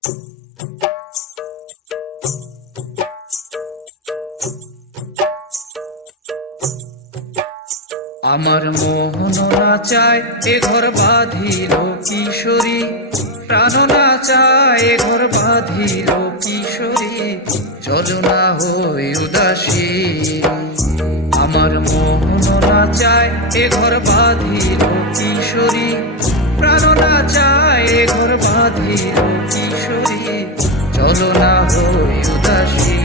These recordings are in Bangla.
আমার মোহন না চায় এ ঘর বাঁধিল কিশোরী, প্রাণ না চায় এ ঘর বাঁধিল কিশোরী, চলো না হই উদাসী। আমার মোহন না চায় এ ঘর বাঁধিল কিশোরী, প্রাণ না চায় এ ঘর বাঁধিল কিশোরী, চলো না হই উদাসী,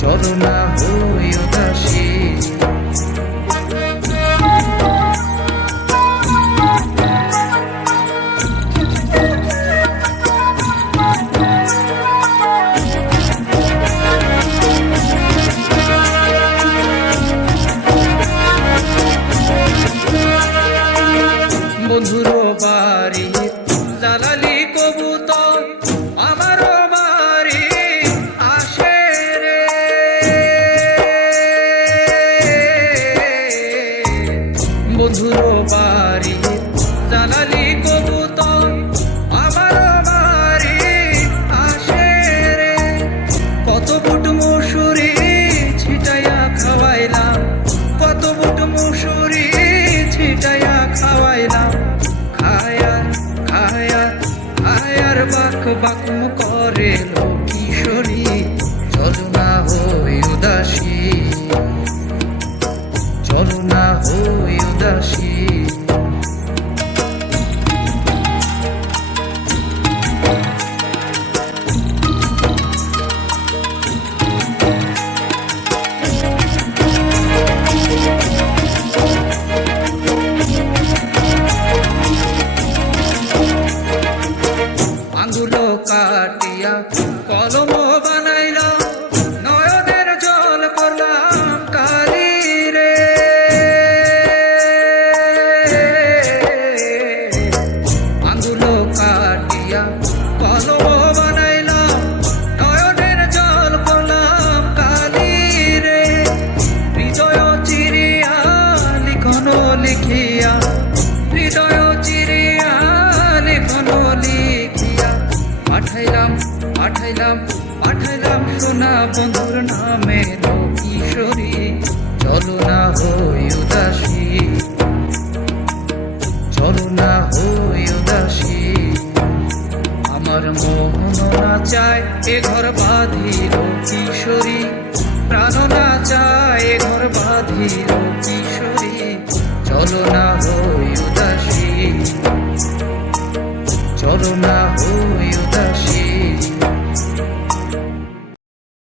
চলো না হই উদাসী। বন্ধুর বাড়ি জালালি কবুতর আমারও বাড়ি আসে রে, বন্ধুর বাড়ি জালালি কবুতর আমারও বাড়ি আসে রে। কত বুট মুসুরি ছিটাইয়া খাওয়াইলাম, কত বুট মুসুরি ছিটাইয়া খাওয়াইলাম, খায়ার খায়ার খায়ার বাক বাক করে লো কিশোরী, চলো না হই উদাসী, চলো না হই উদাসী। আঙ্গুলো কাটিয়া কলম বানাইল, নয়নের জল করলাম কালি রে। আঙ্গুলো কাটিয়া কলম বানাইল, নয়নের জল করলাম কালি রে। হৃদয় চিরিয়া লিখন লিখিয়া, হৃদয় চিরিয়া লিখন লিখিয়া, পাঠাইলাম পাঠাইলাম পাঠাইলাম সোনা বন্ধুর নামে লো কিশোরী, চলো না হই উদাসী, চলো না হই উদাসী। আমার মোহন না চায় এ ঘর বাঁধিল কিশোরী, প্রাণ না চায় এ ঘর বাঁধিল কিশোরী, চলো না হই উদাসী, চলো না হই